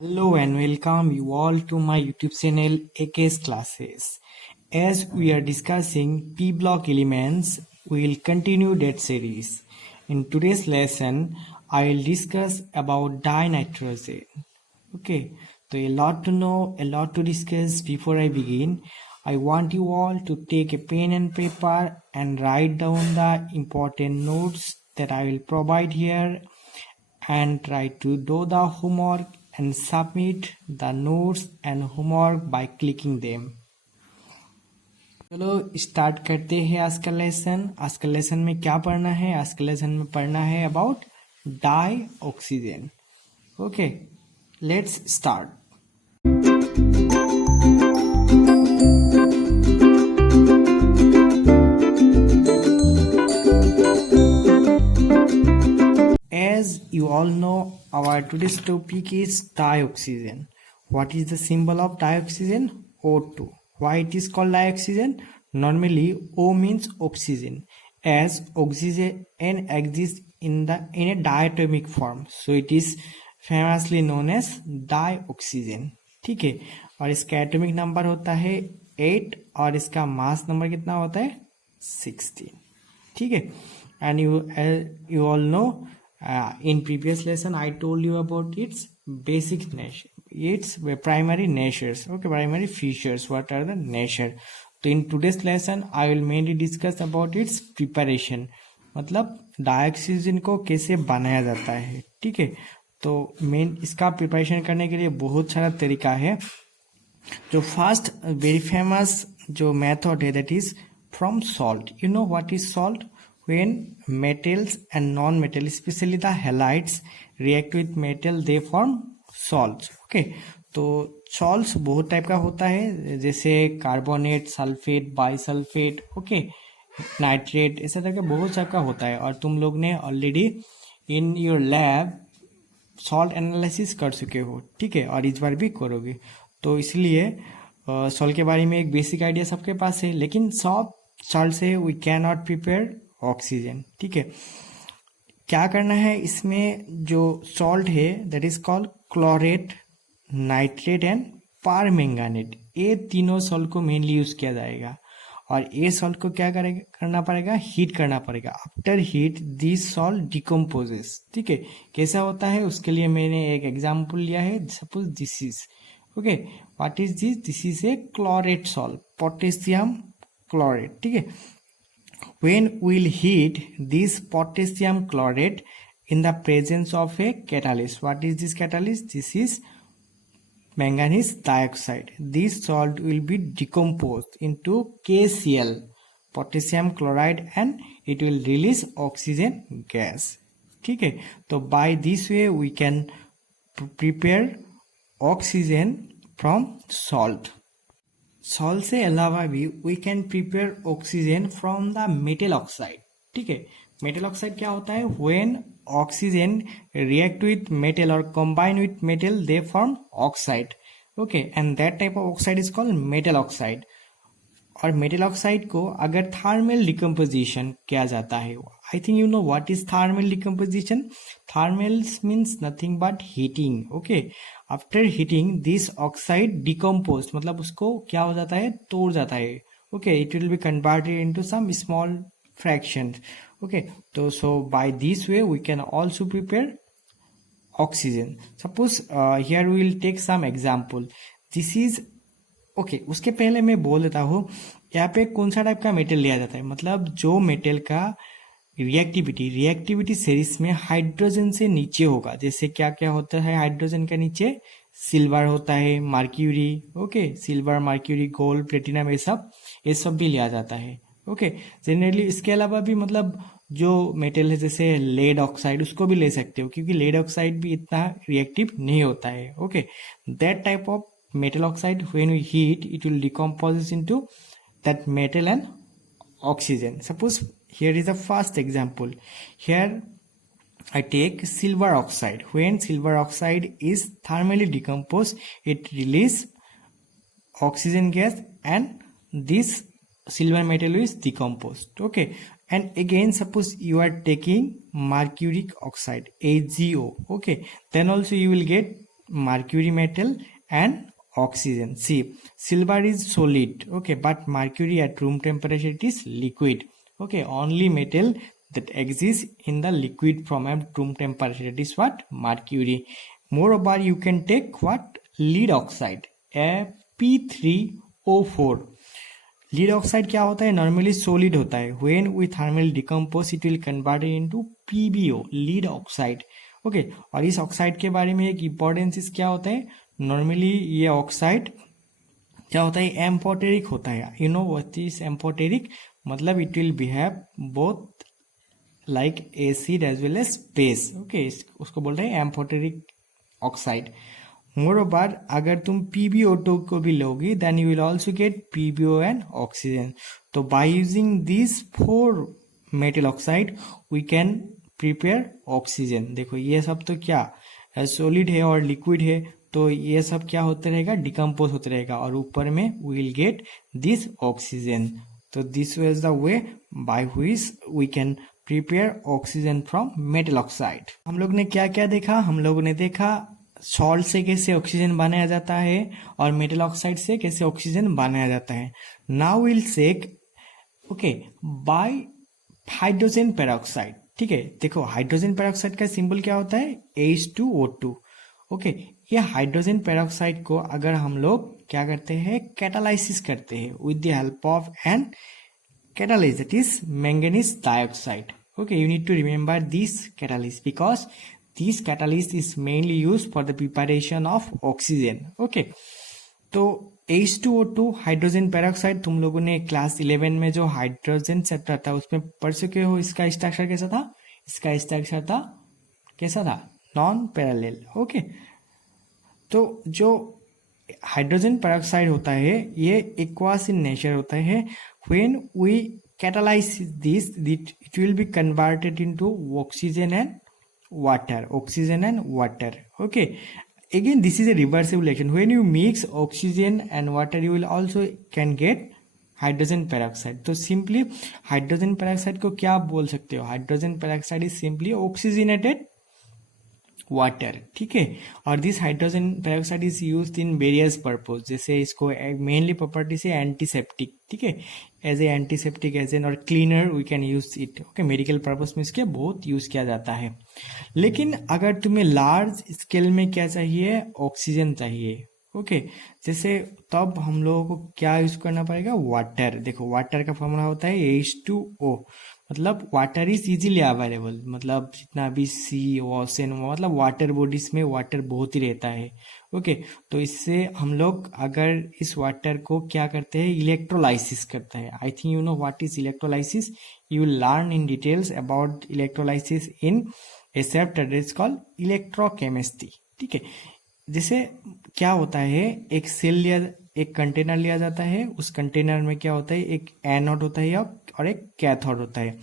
Hello and welcome you all to my YouTube channel AK's Classes. As we are discussing P block elements, we will continue that series. In today's lesson, I will discuss about dinitrogen. Okay, so a lot to know, a lot to discuss. Before I begin, I want you all to take a pen and paper and write down the important notes that I will provide here and try to do the homework and submit the notes and homework by clicking them. चलो start करते हैं आज का lesson. आज का lesson में क्या पढ़ना है? आज के लेसन में पढ़ना है about dioxygen. Okay, let's start. As you all know, our today's topic is dioxygen. What is the symbol of dioxygen? O2. Why it is called dioxygen? Normally, O means oxygen, as oxygen exists in a diatomic form, so it is famously known as dioxygen. ठीक है, और इसका atomic number होता है 8 और इसका mass number कितना होता है 16. ठीक है, and you all know in previous lesson I told you about its basic nature, its primary natures. Okay, primary features. What are the nature? तो in today's lesson I will mainly discuss about its preparation, मतलब dioxygen को कैसे बनाया जाता है. ठीक है, तो मेन इसका प्रिपरेशन करने के लिए बहुत सारा तरीका है. जो फर्स्ट वेरी फेमस जो मेथड है that is from salt. You know what is salt? When metals and non-metal, especially the halides, react with metal, they form salts. Okay, तो salts बहुत टाइप का होता है, जैसे carbonate, sulphate, bisulphate, okay, nitrate, ऐसा type का बहुत type का होता है. और तुम लोग ने already in your lab salt analysis कर चुके हो. ठीक है, और इस बार भी करोगे, तो इसलिए सॉल्ट के बारे में एक बेसिक आइडिया सबके पास है. लेकिन सॉल्ट से we can not prepare oxygen. ठीक है, क्या करना है इसमें? जो सॉल्ट है that is called chlorate, nitrate and permanganate. ये तीनों सॉल्ट को मेनली यूज किया जाएगा. और ये सॉल्ट को क्या करना पड़ेगा? हीट करना पड़ेगा. After heat this salt decomposes. ठीक है, कैसा होता है उसके लिए मैंने एक एग्जाम्पल लिया है. Suppose this is okay, what is this? This is A chlorate salt, potassium chlorate. ठीक है, when we'll heat this potassium chlorate in the presence of a catalyst. What is this catalyst? This is manganese dioxide. This salt will be decomposed into KCl, potassium chloride, and it will release oxygen gas. ठीक है, तो by this way we can prepare oxygen from salt. Salt से अलावा भी we can prepare oxygen from the metal oxide. ठीक है, metal oxide क्या होता है? When oxygen react with metal और combine with metal they form oxide. Okay, and that type of oxide is called metal oxide. और metal oxide को अगर thermal decomposition किया जाता है, I think you know what is thermal decomposition. Thermals means nothing but heating. Okay, after heating this oxide decompose, मतलब उसको क्या हो जाता है? तोड़ जाता है. Okay, it will be converted into some small fraction. Okay, तो so by this way we can also prepare oxygen. Suppose here we will take some example. This is okay, उसके पहले मैं बोल देता हूँ यहाँ पे कौन सा टाइप का मेटल लिया जाता है. मतलब जो मेटल का रिएक्टिविटी सीरीज में हाइड्रोजन से नीचे होगा. जैसे क्या क्या होता है हाइड्रोजन के नीचे? सिल्वर होता है, mercury. Okay, silver, mercury, gold, platinum, ये सब भी लिया जाता है. ओके, जनरली इसके अलावा भी मतलब जो मेटल है जैसे लेड ऑक्साइड, उसको भी ले सकते हो, क्योंकि लेड ऑक्साइड भी इतना रिएक्टिव नहीं होता है. Okay, that type of metal oxide, when we heat it will decompose into that metal and oxygen. Suppose here is the first example. Here I take silver oxide. When silver oxide is thermally decomposed, it release oxygen gas and this silver metal is decomposed. Okay, and again suppose you are taking mercuric oxide, HgO. Okay, then also you will get mercury metal and oxygen. See, silver is solid, okay, but mercury at room temperature it is liquid. Okay, only metal that exists in the liquid form at room temperature, it is what? Mercury. Moreover, you can take what? Lead oxide, P3O4. Lead oxide क्या होता है? Normally solid होता है. When we thermal decompose it will converted into PbO, lead oxide. Okay, और इस oxide के बारे में एक इम्पोर्टेंस क्या होता है? नॉर्मली ये ऑक्साइड क्या होता है? एम्फोटेरिक होता है. You know what is amphoteric? मतलब it will behave both like acid as well as base. Okay, उसको बोल रहे हैं एम्फोटेरिक ऑक्साइड. मोरोवर, अगर तुम PbO2 को भी लोगी then you will also get PbO and oxygen. तो by using this 4 metal oxide we can prepare oxygen. देखो ये सब तो क्या सॉलिड है और लिक्विड है, तो ये सब क्या होते रहेगा? डिकम्पोज होते रहेगा, और ऊपर में we will get this oxygen. तो this was the way by which we can prepare oxygen from metal oxide. हम लोग ने क्या क्या देखा? हम लोगों ने देखा सॉल्ट से कैसे ऑक्सीजन बनाया जाता है और मेटल ऑक्साइड से कैसे ऑक्सीजन बनाया जाता है. Now will check okay by hydrogen peroxide. ठीक है, देखो हाइड्रोजन पेरोक्साइड का सिंबल क्या होता है? H2O2. ओके, ये हाइड्रोजन पेरोक्साइड को अगर हम लोग क्या करते हैं? कैटालाइसिस करते हैं with the help of an catalyst, that is manganese dioxide. Okay, you need to remember this catalyst because this catalyst is mainly used for the preparation of oxygen. Okay, तो H2O2 हाइड्रोजन पेरोक्साइड तुम लोगों ने class 11 में जो hydrogen chapter था उसमें पढ़ चुके हो. इसका स्ट्रक्चर कैसा था? इसका स्ट्रक्चर था कैसा था? Non parallel. ओके, तो जो हाइड्रोजन पेरोक्साइड होता है ये एक्वास इन नेचर होता है. when we catalyze this it will be converted into oxygen and water. Okay, again this is a reversible reaction. When you mix oxygen and water you will also can get hydrogen peroxide. तो simply hydrogen peroxide को क्या बोल सकते हो? Hydrogen peroxide is simply oxygenated water. ठीक है, और this hydrogen peroxide is used in various purpose. जैसे इसको मेनली प्रॉपर्टी से एंटीसेप्टिक. ठीक है, एज ए एंटीसेप्टिक एजेंट और cleaner we can use it. Okay, medical purpose में इसके बहुत यूज किया जाता है. लेकिन अगर तुम्हें लार्ज स्केल में क्या चाहिए? ऑक्सीजन चाहिए. ओके, जैसे तब हम लोगों को क्या यूज करना पड़ेगा? वाटर. देखो वाटर का फॉर्मूला होता है H2O. मतलब वाटर इज इजीली अवेलेबल. मतलब जितना भी सी ओशन मतलब वाटर बॉडीज में वाटर बहुत ही रहता है. ओके, तो इससे हम लोग अगर इस वाटर को क्या करते हैं? इलेक्ट्रोलाइसिस करते हैं. आई think you know what is electrolysis. You will learn in details about electrolysis in A chapter is called electrochemistry. ठीक है, जैसे क्या होता है? एक सेल लिया, एक कंटेनर लिया जाता है. उस कंटेनर में क्या होता है? एक एनोड होता है और एक कैथोड होता है.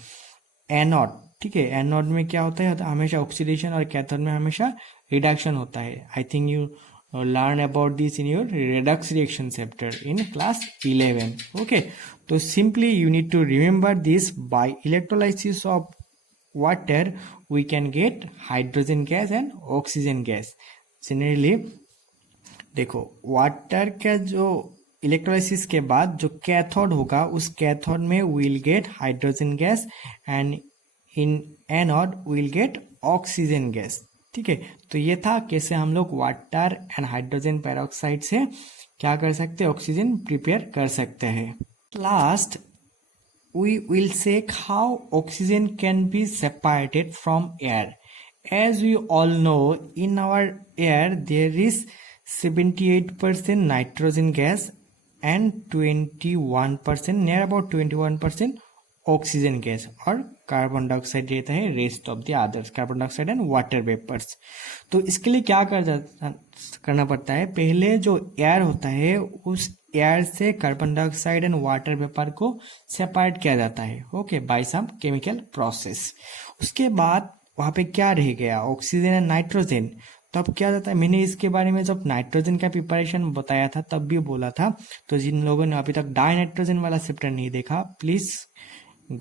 एनोड, ठीक है, एनोड में क्या होता है? हमेशा ऑक्सीडेशन और कैथोड में हमेशा रिडक्शन होता है. I think you learn about this in your redox reaction chapter in class 11. Okay, तो simply you need to remember this. By electrolysis of water we can get hydrogen gas and oxygen gas. Generally देखो water का जो electrolysis के बाद जो cathode होगा उस cathode में will get hydrogen gas and in anode will get oxygen gas. ठीक है, तो ये था कैसे हम लोग वाटर एंड हाइड्रोजन पेरोक्साइड से क्या कर सकते हैं? ऑक्सीजन प्रिपेयर कर सकते हैं. Last we will check how oxygen can be separated from air. As we all know, in our air there is 78% nitrogen gas and 21%, near about 21% oxygen gas, और carbon dioxide रहता है rest of the others, carbon dioxide and water vapours. तो इसके लिए क्या करना पड़ता है? पहले जो एयर होता है उस एयर से carbon dioxide and water vapour को सेपरेट किया जाता है. Okay, by some chemical process. उसके बाद वहां पे क्या रह गया? Oxygen and nitrogen. तो अब क्या जाता है? मैंने इसके बारे में जब नाइट्रोजन का प्रिपरेशन बताया था तब भी बोला था. तो जिन लोगों ने अभी तक डाई नाइट्रोजन वाला चैप्टर नहीं देखा, please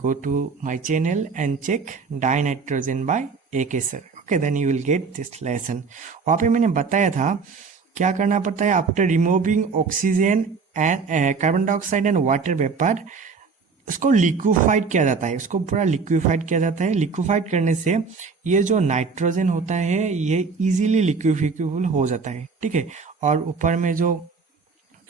go to my channel and check dinitrogen by AK sir. Okay, then you will get this lesson. वहाँ पे मैंने बताया था क्या करना पड़ता है after removing oxygen and carbon dioxide and water vapour, उसको लिक्विफाइड किया जाता है, उसको पूरा लिक्विफाइड किया जाता है। लिक्विफाइड करने से ये जो नाइट्रोजन होता है ये इजीली लिक्विफिकेबल हो जाता है, ठीक है। और ऊपर में जो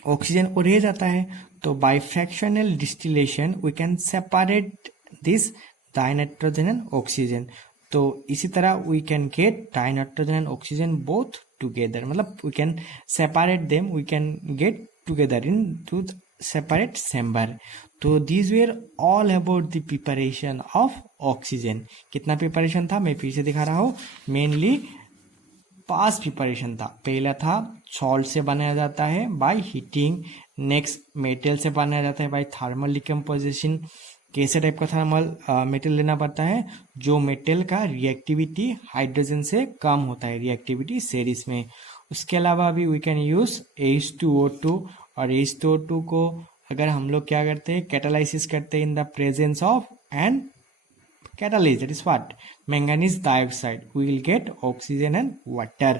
ऑक्सीजन वो रह जाता है, तो by fractional distillation we can separate this dinitrogen and oxygen. तो इसी तरह we can get dinitrogen and oxygen both together, मतलब we can separate them, we can get together in two separate chamber. तो this were all about the preparation of oxygen. कितना preparation था मैं फिर से दिखा रहा हूँ। मेनली 5 प्रिपरेशन था। पहला था सॉल्ट से बनाया जाता है बाय हीटिंग, नेक्स्ट मेटल से बनाया जाता है बाय थर्मल डिकम्पोजिशन। कैसे टाइप का थर्मल मेटल लेना पड़ता है, जो मेटल का रिएक्टिविटी हाइड्रोजन से कम होता है, रिएक्टिविटी सीरीज में। उसके अलावा भी वी कैन यूज H2O2, और H2O2 को अगर हम लोग क्या करते हैं, कैटालाइसिस करते हैं in the presence of and catalyst, that is what, manganese dioxide, we will get oxygen and water.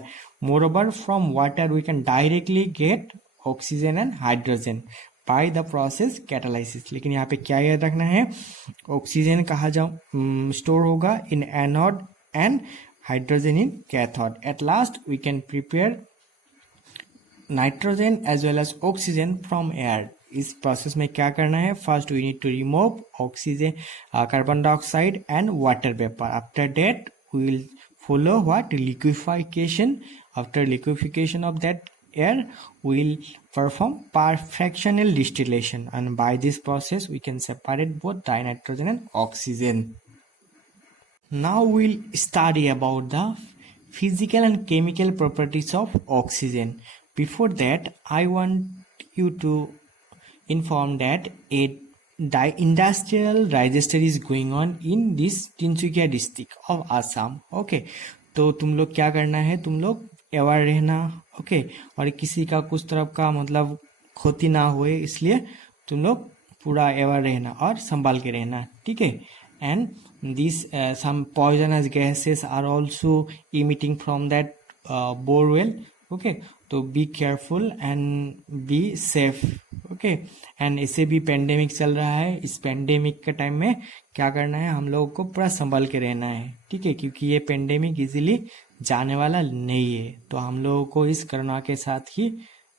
Moreover, from water we can directly get oxygen and hydrogen by the process catalysis. लेकिन यहाँ पे क्या याद रखना है, oxygen कहाँ जाओ store होगा in anode and hydrogen in cathode. At last we can prepare nitrogen as well as oxygen from air. इस प्रोसेस में क्या करना है, first we need to remove oxygen, carbon dioxide and water vapour. After that we will follow what, liquefaction. After liquefaction of that air we will perform fractional distillation, and by this process we can separate both dinitrogen and oxygen. Now we'll study about the physical and chemical properties of oxygen. Before that I want you to inform that a industrial register is going on in this Tinsukia district of Assam. Okay, तो तुम लोग क्या करना है, तुम लोग aware रहना. Okay, और किसी का कुछ तरफ का मतलब क्षति ना होए, इसलिए तुम लोग पूरा अवेयर रहना और संभाल के रहना, ठीक है. And this some poisonous gases are also emitting from that borewell. Okay, तो be careful and be safe. Okay, and ऐसे भी पेंडेमिक चल रहा है. इस पेंडेमिक के टाइम में क्या करना है, हम लोगों को पूरा संभल के रहना है, ठीक है, क्योंकि ये पेंडेमिक इजीली जाने वाला नहीं है. तो हम लोगों को इस कोरोना के साथ ही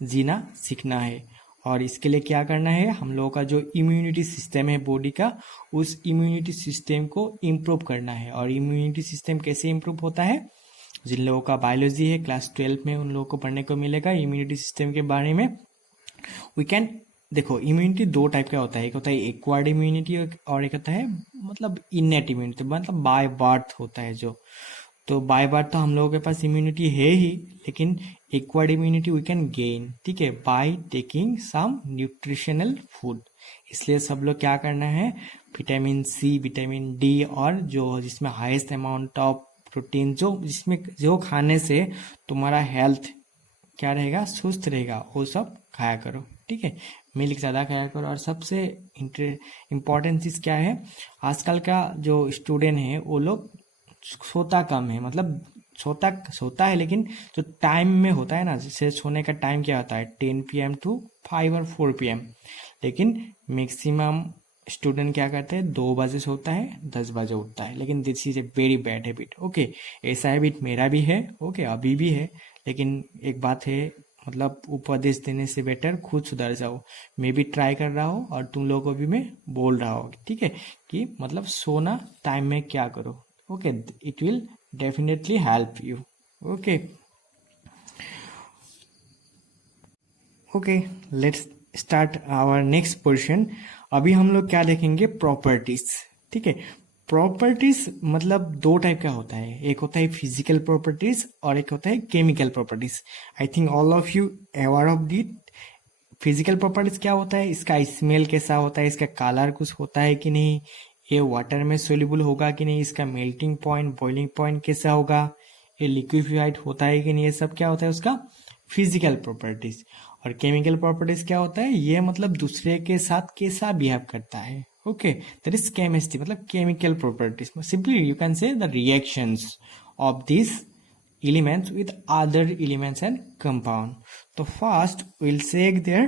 जीना सीखना है. और इसके लिए क्या करना है, हम लोगों का जो इम्यूनिटी सिस्टम है बॉडी का, उस इम्यूनिटी सिस्टम को इम्प्रूव करना है. और इम्यूनिटी सिस्टम कैसे इम्प्रूव होता है, जिन लोगों का बायोलॉजी है क्लास 12 में उन लोगों को पढ़ने को मिलेगा इम्यूनिटी सिस्टम के बारे में. वी कैन देखो, इम्यूनिटी 2 टाइप का होता है. एक होता है एक्वायर्ड इम्यूनिटी और एक होता है मतलब इननेट इम्यूनिटी, मतलब बाय बर्थ होता है जो. तो बाय बर्थ तो हम लोगों के पास इम्यूनिटी है ही, लेकिन acquired immunity we can gain, ठीक है, by taking some nutritional food. इसलिए सब लोग क्या करना है, विटामिन सी, विटामिन डी और जो जिसमें हाईएस्ट अमाउंट ऑफ प्रोटीन, जो जिसमें जो खाने से तुम्हारा हेल्थ क्या रहेगा, सुस्त रहेगा, वो सब खाया करो, ठीक है. मिल्क ज़्यादा खाया करो. और सबसे इम्पोर्टेंट चीज़ क्या है, आजकल का जो स्टूडेंट है वो लोग सोता कम है. मतलब सोता है, लेकिन जो टाइम में होता है ना, जैसे सोने का टाइम क्या होता है 10 PM to 5 और 4 PM, लेकिन मैक्सिमम स्टूडेंट क्या करते हैं 2 बजे सोता है, 10 बजे उठता है. लेकिन this is a very bad habit. Okay, ऐसा हैबिट मेरा भी है. ओके, अभी भी है. लेकिन एक बात है, मतलब उपदेश देने से बेटर खुद सुधर जाओ. मैं भी ट्राई कर रहा हूँ और तुम लोगों को भी मैं बोल रहा हूँ, ठीक है, कि मतलब सोना टाइम में क्या करो. Okay, it will definitely help you. Okay okay, let's start our next portion. अभी हम लोग क्या देखेंगे, प्रॉपर्टीज, ठीक है. प्रॉपर्टीज मतलब 2 टाइप का होता है. एक होता है फिजिकल प्रॉपर्टीज और एक होता है chemical properties. I think all of you aware of that. Physical properties क्या होता है, इसका स्मेल कैसा होता है, इसका कलर कुछ होता है कि नहीं, ये वाटर में सोल्यूबल होगा कि नहीं, इसका मेल्टिंग पॉइंट, बॉइलिंग पॉइंट कैसा होगा, ये लिक्विफाइड होता है कि नहीं, ये सब क्या होता है उसका फिजिकल प्रॉपर्टीज. और केमिकल प्रॉपर्टीज क्या होता है, ये मतलब दूसरे के साथ कैसा बिहेव करता है. ओके, दैट इज केमिस्ट्री, मतलब chemical properties. Simply you can say the reactions of these elements with other elements and compound. तो first we'll check their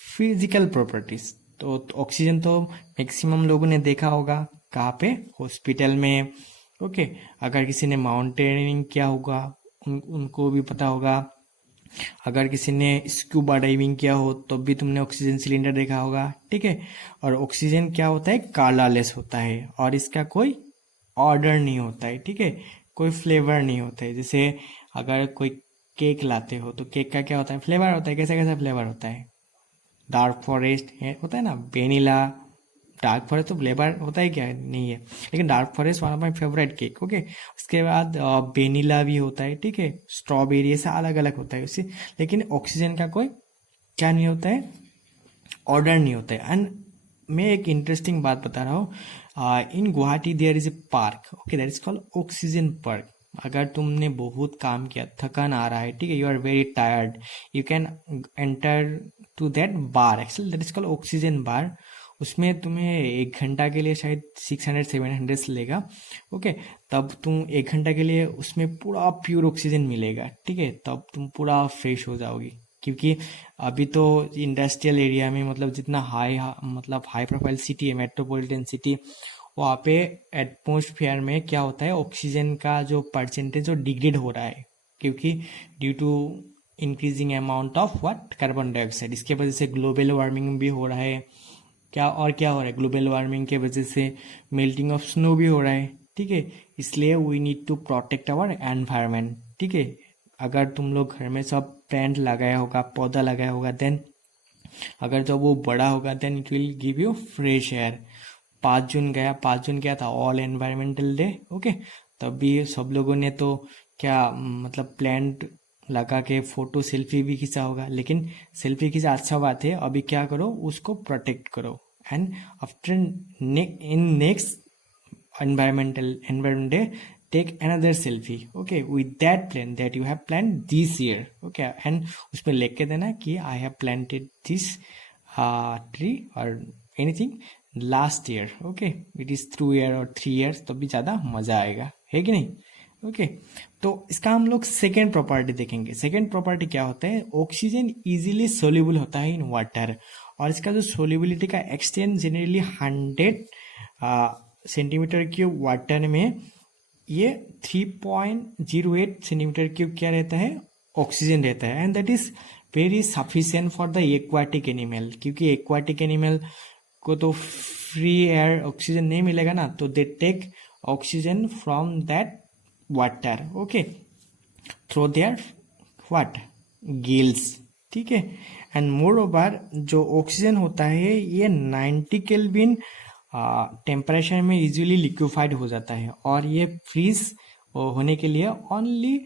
physical properties. तो ऑक्सीजन तो मैक्सिमम लोगों ने देखा होगा कहाँ पे, हॉस्पिटल में. ओके, अगर किसी ने माउंटेनियरिंग किया होगा उनको भी पता होगा. अगर किसी ने स्कूबा डाइविंग किया हो तो भी तुमने ऑक्सीजन सिलेंडर देखा होगा. ठीक है. और ऑक्सीजन क्या होता है, कलरलेस होता है और इसका कोई ऑर्डर नहीं होता है. ठीक है, कोई फ्लेवर नहीं होता है. जैसे अगर कोई केक लाते हो तो केक का क्या होता है, फ्लेवर होता है. कैसा कैसा फ्लेवर होता है, डार्क फॉरेस्ट होता है ना, वेनिला. डार्क फॉरेस्ट तो फ्लेवर होता है क्या, नहीं है, लेकिन dark forest one of my favourite cake. Okay, उसके बाद वेनिला भी होता है. ठीक है, स्ट्रॉबेरी, ऐसा अलग अलग होता है उससे. लेकिन ऑक्सीजन का कोई क्या नहीं होता है, ऑर्डर नहीं होता है. एंड मैं एक इंटरेस्टिंग बात बता रहा हूँ. In Guwahati there is a park. Okay, that is called oxygen park. अगर तुमने बहुत काम किया, थकान आ रहा है, ठीक है, you are very tired, you can enter to that bar. Actually that is called oxygen bar. उसमें तुम्हें 1 घंटा के लिए शायद 600-700 लेगा. ओके, तब तुम 1 घंटा के लिए उसमें पूरा प्योर ऑक्सीजन मिलेगा. ठीक है, तब तुम पूरा फ्रेश हो जाओगी. क्योंकि अभी तो इंडस्ट्रियल एरिया में, मतलब जितना हाई प्रोफाइल सिटी है, मेट्रोपॉलिटन सिटी, वहाँ पे एटमोसफियर में क्या होता है, ऑक्सीजन का जो परसेंटेज जो डिग्रेड हो रहा है, क्योंकि due to increasing amount of what, carbon dioxide. इसके वजह से ग्लोबल वार्मिंग भी हो रहा है. क्या हो रहा है, ग्लोबल वार्मिंग के वजह से मेल्टिंग ऑफ स्नो भी हो रहा है. ठीक है, इसलिए we need to protect our environment. ठीक है, अगर तुम लोग घर में सब प्लांट लगाया होगा, पौधा लगाया होगा, देन अगर जब वो बड़ा होगा then it will give you fresh air. 5 जून क्या था, ऑल एनवायरमेंटल डे. ओके, तभी सब लोगों ने तो क्या मतलब प्लांट लगा के फोटो सेल्फी भी खींचा होगा. लेकिन सेल्फी खींचा अच्छा बात है, अभी क्या करो, उसको प्रोटेक्ट करो. And after in next environment day, take another selfie, okay, with that plant that you have planted this year. Okay, and उसमें लिख के देना कि I have planted this tree or anything last year. Okay, it is 2 year or 3 years, तो भी ज़्यादा मज़ा आएगा, है कि नहीं. ओके, तो इसका हम लोग सेकेंड प्रॉपर्टी देखेंगे. सेकेंड प्रॉपर्टी क्या होता है, ऑक्सीजन इजीली सोल्यूबल होता है इन वाटर. और इसका जो सोल्यूबिलिटी का extent generally 100 centimetre cube water में ये 3.08 सेंटीमीटर क्यूब क्या रहता है, ऑक्सीजन रहता है. And that is very sufficient for the aquatic animal. क्योंकि एक्वाटिक एनिमल को तो फ्री एयर ऑक्सीजन नहीं मिलेगा ना, तो they take oxygen from that water. Okay, through their what, gills. ठीक है, एंड मोर ओवर जो ऑक्सीजन होता है ये 90 केल्विन टेम्परेचर में इजीली लिक्विफाइड हो जाता है. और ये फ्रीज होने के लिए ओनली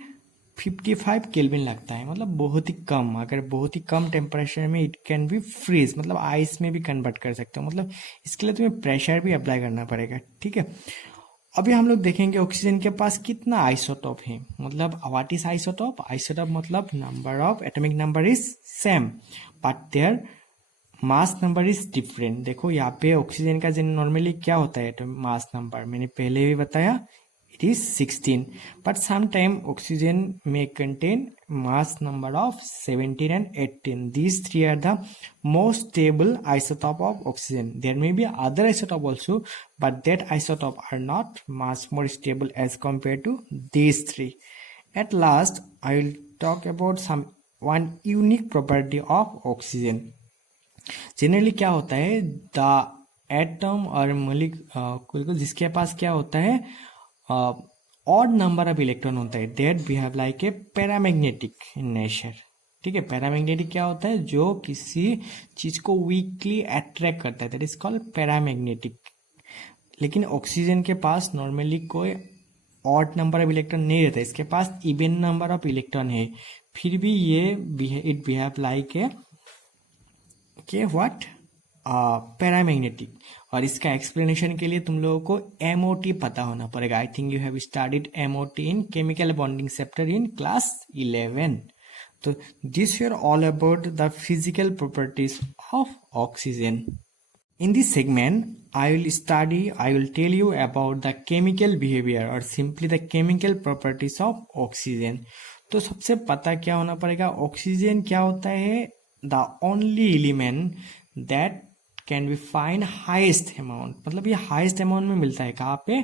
55 केल्विन लगता है. मतलब बहुत ही कम, अगर बहुत ही कम टेम्परेचर में इट कैन बी फ्रीज, मतलब आइस में भी कन्वर्ट कर सकते हो. मतलब इसके लिए तुम्हें प्रेशर भी अप्लाई करना पड़ेगा. ठीक है, अभी हम लोग देखेंगे ऑक्सीजन के पास कितना आइसोटॉप है. मतलब व्हाट इज आइसोटॉप, आइसोटॉप मतलब number of atomic number is same but their mass number is different. देखो यहाँ पे ऑक्सीजन का नॉर्मली क्या होता है मास नंबर, मैंने पहले भी बताया, it is 16, but sometime oxygen may contain mass number of 17 and 18. These three are the most stable isotope of oxygen. There may be other isotope also, but that isotope are not much more stable as compared to these three. At last, I will talk about one unique property of oxygen. Generally क्या होता है, the atom और molecule जिसके पास क्या होता है, odd number of electron होता है, that behave like a paramagnetic in nature. ठीक है, पैरामैग्नेटिक क्या होता है, जो किसी चीज को वीकली अट्रैक्ट करता है, दैट इज कॉल्ड पैरामैग्नेटिक. लेकिन ऑक्सीजन के पास नॉर्मली कोई ऑड नंबर ऑफ इलेक्ट्रॉन नहीं रहता, इसके पास इवन नंबर ऑफ इलेक्ट्रॉन है, फिर भी ये it behave like a what, paramagnetic. और इसका एक्सप्लेनेशन के लिए तुम लोगों को MOT पता होना पड़ेगा. I think you have studied MOT in chemical bonding chapter in class 11. तो this your all about the physical properties of oxygen. In this segment, I will tell you about the chemical behavior or simply the chemical properties of oxygen. तो सबसे पता क्या होना पड़ेगा, oxygen क्या होता है, the only element that can be find highest amount, मतलब ये हाईएस्ट अमाउंट में मिलता है कहाँ पे,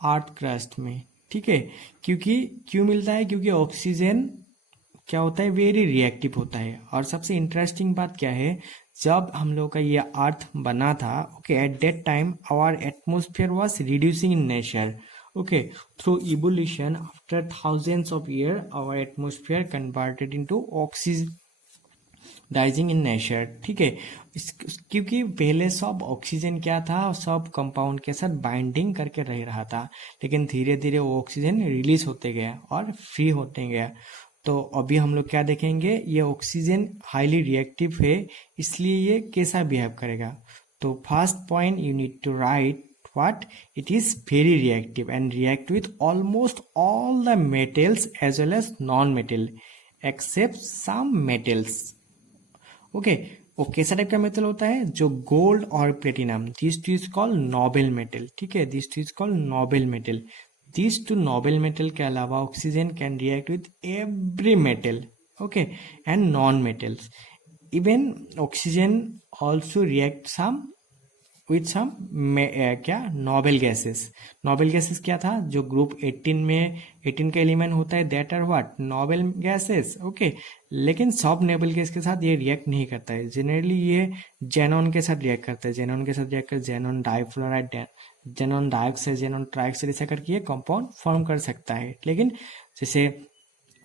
अर्थ क्रस्ट में, ठीक है। क्यों मिलता है, क्योंकि ऑक्सीजन क्या होता है, वेरी रिएक्टिव होता है। और सबसे इंटरेस्टिंग बात क्या है, जब हम लोग का ये अर्थ बना था, okay, at that time our atmosphere was reducing in nature, okay, through evolution after thousands of year our atmosphere converted into oxidising in nature, ठीक है। क्योंकि पहले सब ऑक्सीजन क्या था, सब कंपाउंड के साथ बाइंडिंग करके रह रहा था, लेकिन धीरे धीरे वो ऑक्सीजन रिलीज होते गया और फ्री होते गया। तो अभी हम लोग क्या देखेंगे, ये ऑक्सीजन हाईली रिएक्टिव है, इसलिए ये कैसा बिहेव करेगा। तो first point you need to write what, it is very reactive and react with almost all the metals as well as non metal except some metals, okay. वो कैसा type का metal होता है, जो गोल्ड और platinum, this two is called noble metal, ठीक है, this two is called noble metal. These two noble metal के अलावा oxygen can react with every metal, okay, and non metals. Even oxygen also react some with some क्या, noble gases. Noble gases क्या था, जो group 18 में 18 का element होता है, that are what, noble gases, okay. लेकिन सब नोबेल गैस के साथ ये रिएक्ट नहीं करता है, जनरली ये जेनॉन के साथ रिएक्ट करता है, जेनॉन के साथ रिएक्ट कर xenon difluoride, xenon dioxide, xenon trioxide, ऐसा करके ये कंपाउंड फॉर्म कर सकता है। लेकिन जैसे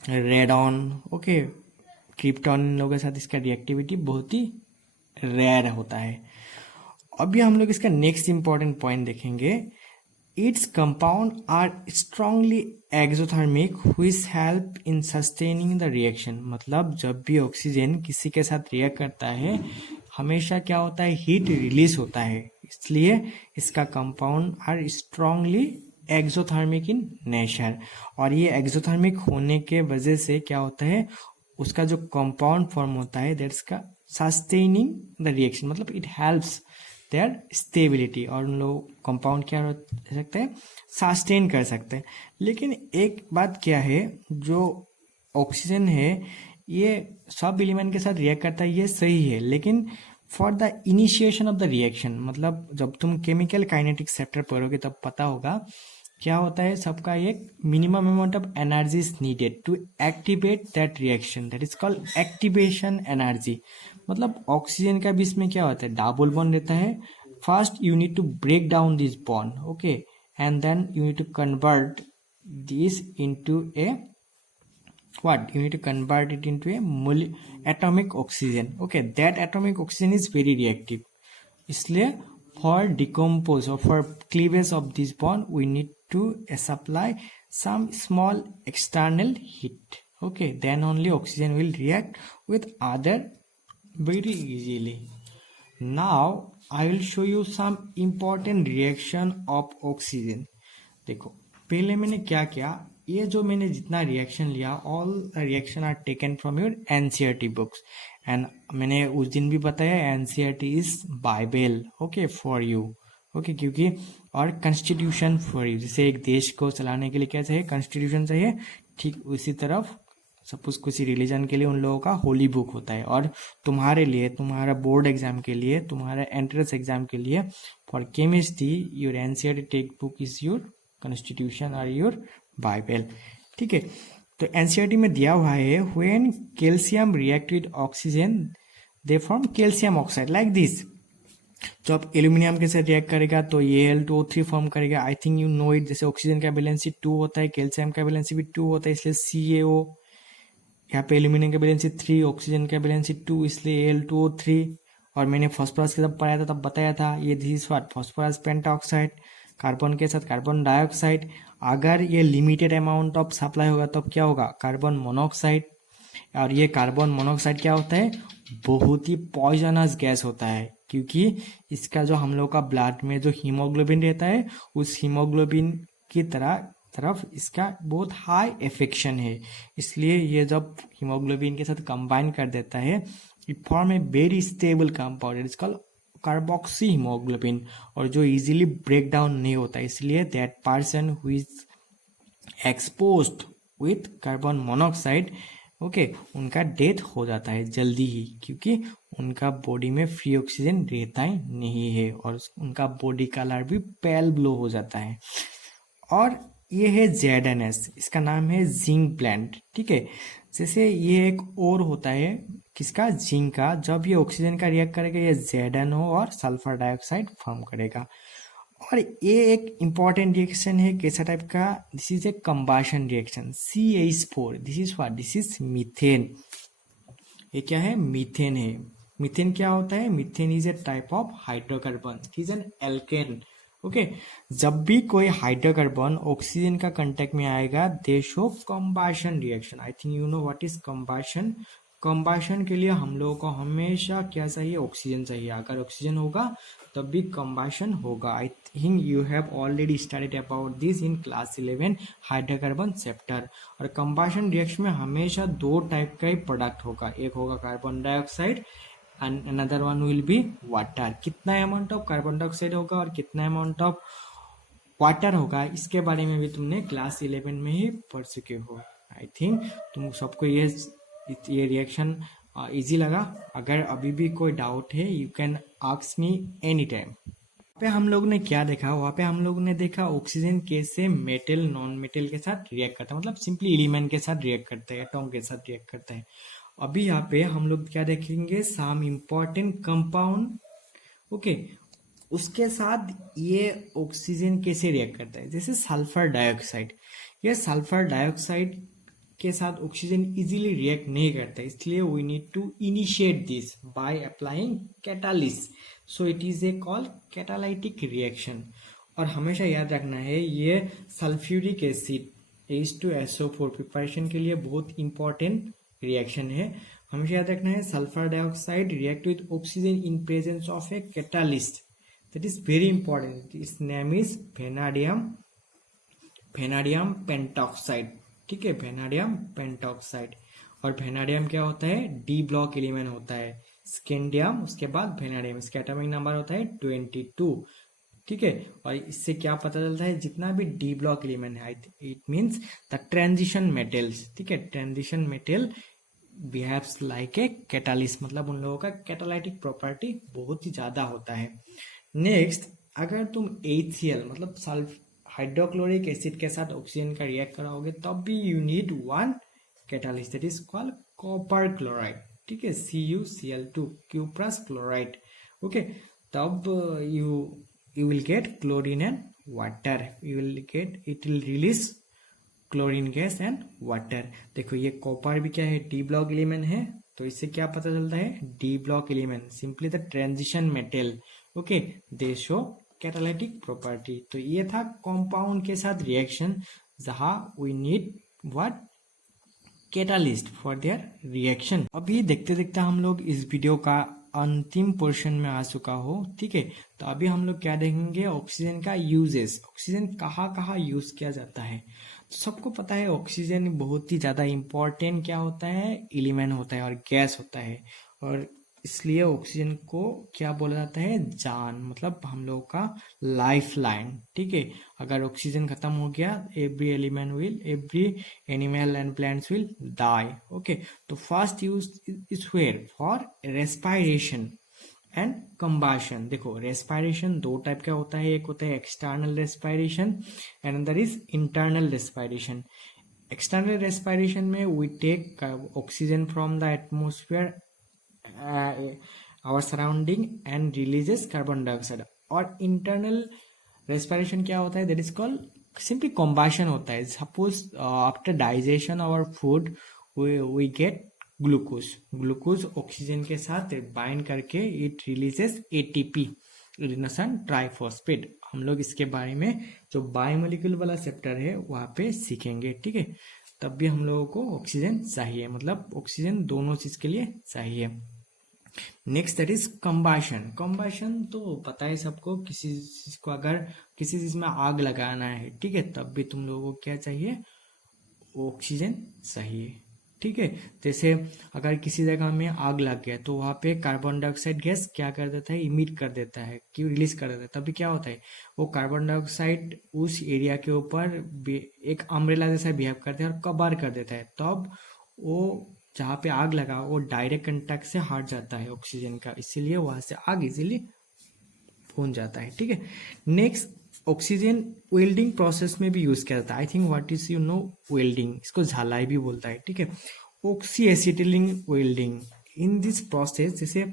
रेडॉन, ओके, क्रिप्टॉन, इन लोगों के साथ इसका रिएक्टिविटी बहुत ही रेयर होता है। अभी हम लोग इसका नेक्स्ट इंपॉर्टेंट पॉइंट देखेंगे, its compound are strongly exothermic which help in sustaining the reaction. मतलब जब भी ऑक्सीजन किसी के साथ रिएक्ट करता है, हमेशा क्या होता है, हीट रिलीज होता है, इसलिए इसका compound are strongly exothermic in nature. और ये एक्सोथर्मिक होने के वजह से क्या होता है, उसका जो कंपाउंड फॉर्म होता है, दैट्स का सस्टेनिंग द रिएक्शन, मतलब इट हेल्प्स देयर स्टेबिलिटी, और उन लोग कंपाउंड क्या हो सकते हैं, सस्टेन कर सकते हैं। लेकिन एक बात क्या है, जो ऑक्सीजन है ये सब एलिमेंट के साथ रिएक्ट करता है, ये सही है, लेकिन for the initiation of the reaction, मतलब जब तुम केमिकल काइनेटिक्स चैप्टर पढ़ोगे तब पता होगा क्या होता है, सबका एक minimum amount of energy is needed to activate that reaction, that is called activation energy. मतलब ऑक्सीजन का भी इसमें क्या होता है, डबल बॉन्ड रहता है। First you need to break down this bond, okay, and then you need to convert this into a what, you need to convert it into a atomic oxygen, okay, that atomic oxygen is very reactive, इसलिए for decompose or for cleavage of this bond we need to supply some small external heat, okay, then only oxygen will react with other very easily. Now I will show you some important reaction of oxygen. देखो पहले मैंने क्या किया, ये जो मैंने जितना reaction लिया, all reaction are taken from your NCERT books, and मैंने उस दिन भी बताया NCERT is Bible, okay, for you, okay, क्योंकि और कॉन्स्टिट्यूशन फॉर यू, जैसे एक देश को चलाने के लिए क्या चाहिए, कॉन्स्टिट्यूशन चाहिए, ठीक उसी तरफ सपोज किसी रिलीजन के लिए उन लोगों का होली बुक होता है, और तुम्हारे लिए, तुम्हारा बोर्ड एग्जाम के लिए, तुम्हारा एंट्रेंस एग्जाम के लिए for chemistry your NCERT text book is your constitution और योर बाइबल, ठीक है। तो एनसीईआरटी में दिया हुआ है, when calcium react with oxygen they form calcium oxide like this. जब एल्यूमिनियम के साथ रिएक्ट करेगा तो ये Al2O3 फॉर्म करेगा, आई थिंक यू नो इट। जैसे ऑक्सीजन का वैलेंसी 2 होता है, कैल्शियम का वैलेंसी भी 2 होता है, इसलिए CaO। यहाँ पे एल्यूमिनियम का वैलेंसी 3, ऑक्सीजन का वैलेंसी 2, इसलिए Al2O3। और मैंने फॉस्फोरस के जब पढ़ाया था तब बताया था, ये this what, phosphorus pentoxide, carbon के साथ कार्बन डाइऑक्साइड। अगर ये लिमिटेड अमाउंट ऑफ सप्लाई होगा तब क्या होगा, कार्बन मोनोऑक्साइड। और ये कार्बन मोनोऑक्साइड क्या होता है, बहुत ही पॉइजनस गैस होता है, क्योंकि इसका जो हम लोग का ब्लड में जो हीमोग्लोबिन रहता है, उस हीमोग्लोबिन की तरफ इसका बहुत हाई एफेक्शन है, इसलिए ये जब हीमोग्लोबिन के साथ कंबाइन कर देता है, it form a very stable compound, it is called carboxy haemoglobin, और जो इजीली ब्रेक डाउन नहीं होता, इसलिए that person who is exposed with carbon monoxide, okay, उनका डेथ हो जाता है जल्दी ही, क्योंकि उनका बॉडी में फ्री ऑक्सीजन रहता ही नहीं है और उनका बॉडी कलर भी पेल ब्लू हो जाता है। और ये है ZNS, इसका नाम है जिंक ब्लेंड, ठीक है। जैसे ये एक और होता है किसका, जिंक का, जब ये ऑक्सीजन का रिएक्ट करेगा ये ZNO और सल्फर डाइऑक्साइड फॉर्म करेगा। और ये एक इंपॉर्टेंट रिएक्शन है कैसा टाइप का, this is a combustion reaction, CH4, this is what, this is methane. ये क्या है, मीथेन है। मीथेन क्या होता है, methane is a type of hydrocarbon, it is an alkane, okay. जब भी कोई हाइड्रोकार्बन ऑक्सीजन का कांटेक्ट में आएगा they show combustion reaction. I think you know what is combustion. Combustion के लिए हम लोगों को हमेशा क्या चाहिए, ऑक्सीजन चाहिए। अगर ऑक्सीजन होगा तब भी कंबाशन होगा। आई think you have already studied about this in class 11 hydrocarbon chapter. और कंबाशन रिएक्शन में हमेशा दो टाइप का ही प्रोडक्ट होगा, एक होगा carbon dioxide and another one will be water। कितना अमाउंट ऑफ कार्बन डाइऑक्साइड होगा और कितना अमाउंट ऑफ वाटर होगा, इसके बारे में भी तुमने क्लास 11 में ही पढ़ चुके हो। आई थिंक तुम सबको ये रिएक्शन इजी लगा। अगर अभी भी कोई डाउट है you can ask me any time. पे हम लोग ने क्या देखा, वहाँ पे हम लोग ने देखा ऑक्सीजन कैसे मेटल नॉन मेटल के साथ रिएक्ट करता है, मतलब सिंपली एलिमेंट के साथ रिएक्ट करता है, एटॉम के साथ रिएक्ट करता है। अभी यहाँ पे हम लोग क्या देखेंगे, सम इम्पोर्टेंट कंपाउंड, ओके, उसके साथ ये ऑक्सीजन कैसे रिएक्ट करता है। जैसे सल्फर डाइऑक्साइड, ये सल्फर डाइऑक्साइड के साथ ऑक्सीजन इजीली रिएक्ट नहीं करता, इसलिए we need to initiate this by applying catalyst, so it is a called catalytic reaction. और हमेशा याद रखना है ये सल्फ्यूरिक एसिड H2SO4 प्रिपरेशन के लिए बहुत इंपॉर्टेंट रिएक्शन है। हमेशा याद रखना है sulphur dioxide react with oxygen in presence of a catalyst, that is very important. इस नेम इज वेनाडियम पेंटॉक्साइड, ठीक है, वेनाडियम पेंटॉक्साइड। और वेनाडियम क्या होता है, डी ब्लॉक एलिमेंट होता है, स्कैंडियम उसके बाद वेनाडियम, इसका एटॉमिक नंबर होता है 22, ठीक है। और इससे क्या पता चलता है, जितना भी डी ब्लॉक एलिमेंट है it means the transition metals, ठीक है, transition metal behaves like a catalyst, मतलब उन लोगों का कैटालाइटिक प्रॉपर्टी बहुत ही ज्यादा होता है। नेक्स्ट, अगर तुम HCl मतलब सल्फ हाइड्रोक्लोरिक एसिड के साथ ऑक्सीजन का रिएक्ट कराओगे तब भी you need one catalyst, that is called copper chloride, ठीक है, CuCl2 क्यूप्रस क्लोराइड, ओके। तब you will get chlorine and water, it will release chlorine gas and water. देखो ये कॉपर भी क्या है, डी ब्लॉक एलिमेंट है, तो इससे क्या पता चलता है, D block element simply the transition metal, okay, they show catalytic property. तो ये था कंपाउंड के साथ रिएक्शन जहां we need what, catalyst for their reaction. अभी देखते देखते हम लोग इस वीडियो का अंतिम पोर्शन में आ चुका हो, ठीक है। तो अभी हम लोग क्या देखेंगे, ऑक्सीजन का यूजेस, ऑक्सीजन कहाँ कहाँ यूज किया जाता है। तो सबको पता है ऑक्सीजन बहुत ही ज्यादा इंपॉर्टेंट क्या होता है, एलिमेंट होता है और गैस होता है, और इसलिए ऑक्सीजन को क्या बोला जाता है, जान, मतलब हम लोग का लाइफ लाइन, ठीक है। अगर ऑक्सीजन खत्म हो गया every animal and plants will die, okay. तो first use is where for respiration and combustion. देखो रेस्पायरेशन दो टाइप का होता है, एक होता है external respiration and other is internal respiration. External respiration में we take oxygen from the atmosphere our surrounding and releases carbon dioxide. और इंटरनल रेस्पिरेशन क्या होता है, that is called simply combustion होता है। Suppose after digestion our food we get glucose oxygen के साथ bind करके it releases ATP, adenosine triphosphate. हम लोग इसके बारे में जो बायोमोलिक्यूल वाला चैप्टर है वहाँ पे सीखेंगे, ठीक है। तब भी हम लोगों को ऑक्सीजन चाहिए, मतलब ऑक्सीजन दोनों चीज के लिए चाहिए। Next that is combustion. Combustion तो पता है सबको, किसी चीज को अगर किसी चीज में आग लगाना है, ठीक है, तब भी तुम लोगों को क्या चाहिए, ऑक्सीजन चाहिए, ठीक है। जैसे अगर किसी जगह में आग लग गया तो वहां पे कार्बन डाइऑक्साइड गैस क्या कर देता है, इमिट कर देता है, क्यों रिलीज कर देता है, तभी क्या होता है, वो कार्बन डाइऑक्साइड उस एरिया के ऊपर एक अम्ब्रेला जैसा बिहेव करता है और कवर कर देता है, तब वो जहाँ पे आग लगा वो डायरेक्ट कंटेक्ट से हट जाता है ऑक्सीजन का, इसीलिए वहां से आग इजीली पहुंच जाता है। ठीक है। नेक्स्ट, ऑक्सीजन वेल्डिंग प्रोसेस में भी यूज किया जाता है। I think what is welding, इसको झालाई भी बोलता है। ठीक है। Oxy acetylene welding, in this process जैसे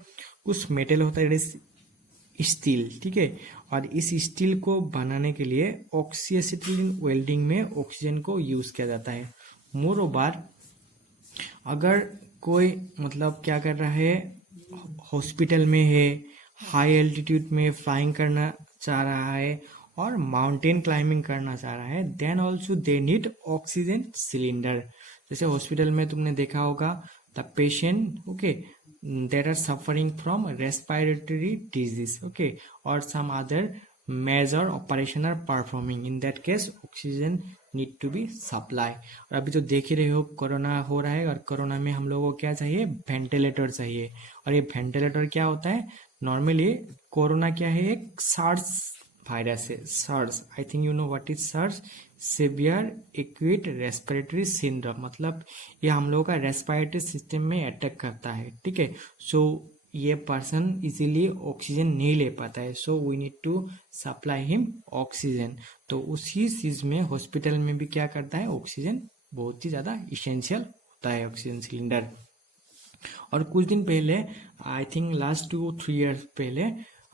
कुछ मेटल होता है स्टील, ठीक है, और इस स्टील को बनाने के लिए ऑक्सी एसिटिलीन वेल्डिंग में ऑक्सीजन को यूज किया जाता है। मोर ओवर, अगर कोई मतलब क्या कर रहा है, हॉस्पिटल में है, हाई एल्टीट्यूड में फ्लाइंग करना चाह रहा है और माउंटेन क्लाइंबिंग करना चाह रहा है, then also they need oxygen cylinder. जैसे हॉस्पिटल में तुमने देखा होगा the patient, okay, that are suffering from respiratory disease, okay, or some other major operation are performing, in that case oxygen need to be supply। और अभी तो देख ही रहे हो कोरोना हो रहा है, और कोरोना में हम लोगों को क्या चाहिए, वेंटिलेटर चाहिए। और ये वेंटिलेटर क्या होता है, नॉर्मली कोरोना क्या है, एक सार्स वायरस है, SARS, I think you know what is SARS, severe acute respiratory syndrome, मतलब ये हम लोगों का रेस्पिरेटरी सिस्टम में अटैक करता है। ठीक है। सो ये पर्सन इजीली ऑक्सीजन नहीं ले पाता है, so we need to supply him oxygen. तो उसी चीज में हॉस्पिटल में भी क्या करता है, ऑक्सीजन बहुत ही ज्यादा इसेंशियल होता है, ऑक्सीजन सिलेंडर। और कुछ दिन पहले, आई थिंक लास्ट 2-3 ईयर्स पहले,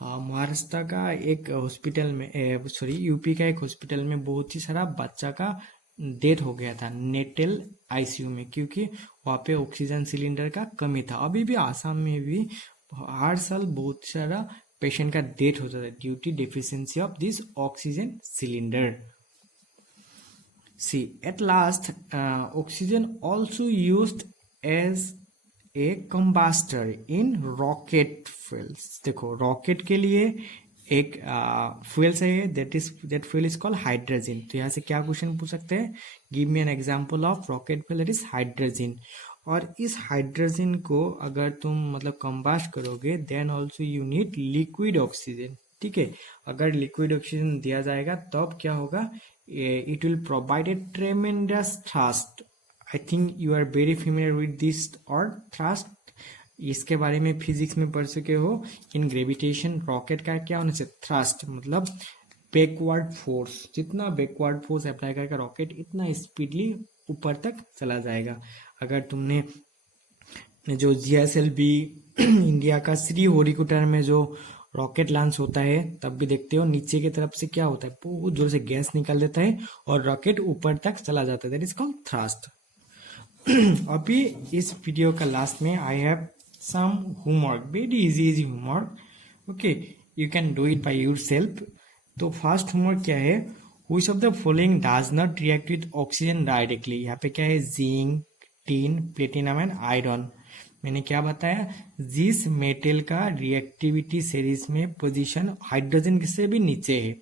महाराष्ट्र का एक हॉस्पिटल में, सॉरी यूपी का एक हॉस्पिटल में बहुत ही सारा बच्चा का डेथ हो गया था नेटल आईसीयू में, क्योंकि वहाँ पे ऑक्सीजन सिलेंडर का कमी था। अभी भी आसाम में भी हर साल बहुत सारा पेशेंट का डेथ होता था due to deficiency of this oxygen cylinder. See at last, oxygen also used as a combustor in rocket fuels. देखो रॉकेट के लिए एक फ्यूल चाहिए, that fuel is called hydrogen. तो यहाँ से क्या क्वेश्चन पूछ सकते हैं, give me an example of rocket fuel that is hydrogen. और इस हाइड्रोजन को अगर तुम मतलब कंबास्ट करोगे, then also you need liquid oxygen. ठीक है। अगर लिक्विड ऑक्सीजन दिया जाएगा तब क्या होगा, it will provide a tremendous thrust. I think you are very familiar with this और थ्रस्ट, इसके बारे में फिजिक्स में पढ़ चुके हो। इन ग्रेविटेशन रॉकेट का क्या होना चाहिए, थ्रस्ट, मतलब बैकवर्ड फोर्स, जितना बैकवर्ड फोर्स अप्लाई करेगा रॉकेट इतना स्पीडली ऊपर तक चला जाएगा। अगर तुमने जो GSLV इंडिया का श्रीहरिकोटा में जो रॉकेट लॉन्च होता है तब भी देखते हो नीचे की तरफ से क्या होता है, बहुत जोर से गैस निकाल देता है और रॉकेट ऊपर तक चला जाता है, दैट इज कॉल्ड थ्रस्ट। अभी इस वीडियो का लास्ट में I have some homework, very easy homework, okay, you can do it by yourself. तो फर्स्ट होमवर्क क्या है, which of the following does not react with oxygen directly. यहाँ पे क्या है, zinc, tin, platinum and iron. मैंने क्या बताया, जिस मेटल का रिएक्टिविटी सीरीज में पोजीशन हाइड्रोजन से भी नीचे है,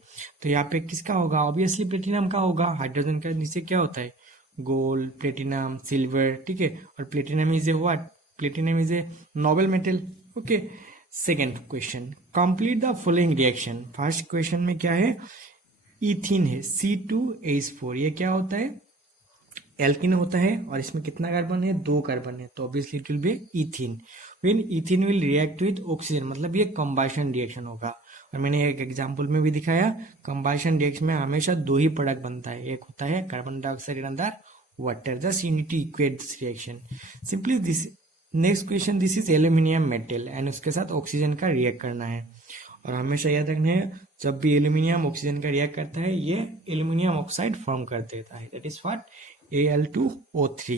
तो यहाँ पे किसका होगा, ऑब्वियसली प्लेटिनम का होगा। हाइड्रोजन का नीचे क्या होता है, गोल्ड, प्लेटिनम, सिल्वर। ठीक है। और platinum is a what, platinum is a noble metal. Okay. Second question, complete the following reaction. First question में क्या है, इथिन है, C2H4, ये क्या होता है, एल्किन होता है, और इसमें कितना कार्बन है, 2 कार्बन है, तो obviously it will B इथिन। When इथिन will react with oxygen, मतलब ये कंबाशन रिएक्शन होगा। और मैंने एक एग्जांपल में भी दिखाया, कंबाशन रिएक्शन में हमेशा 2 ही प्रोडक्ट बनता है, एक होता है कार्बन डाइऑक्साइड अंदर water, just you need to equate this reaction simply. This next question, this is aluminium metal and उसके साथ ऑक्सीजन का रिएक्ट करना है। और हमेशा याद रखना है, जब भी एल्यूमिनियम ऑक्सीजन का रिएक्ट करता है ये एल्यूमिनियम ऑक्साइड फॉर्म कर देता है, दैट इज व्हाट, Al2O3।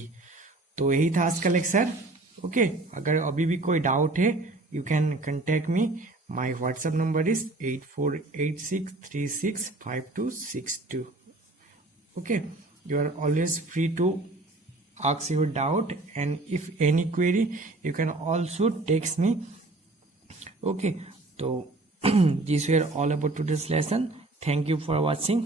तो यही था आज का लेक्चर। ओके। अगर अभी भी कोई डाउट है, you can contact me, my WhatsApp number is 8486365262। Okay. You are always free to ask your doubt, and if any query you can also text me. Okay, so these were all about today's lesson. Thank you for watching.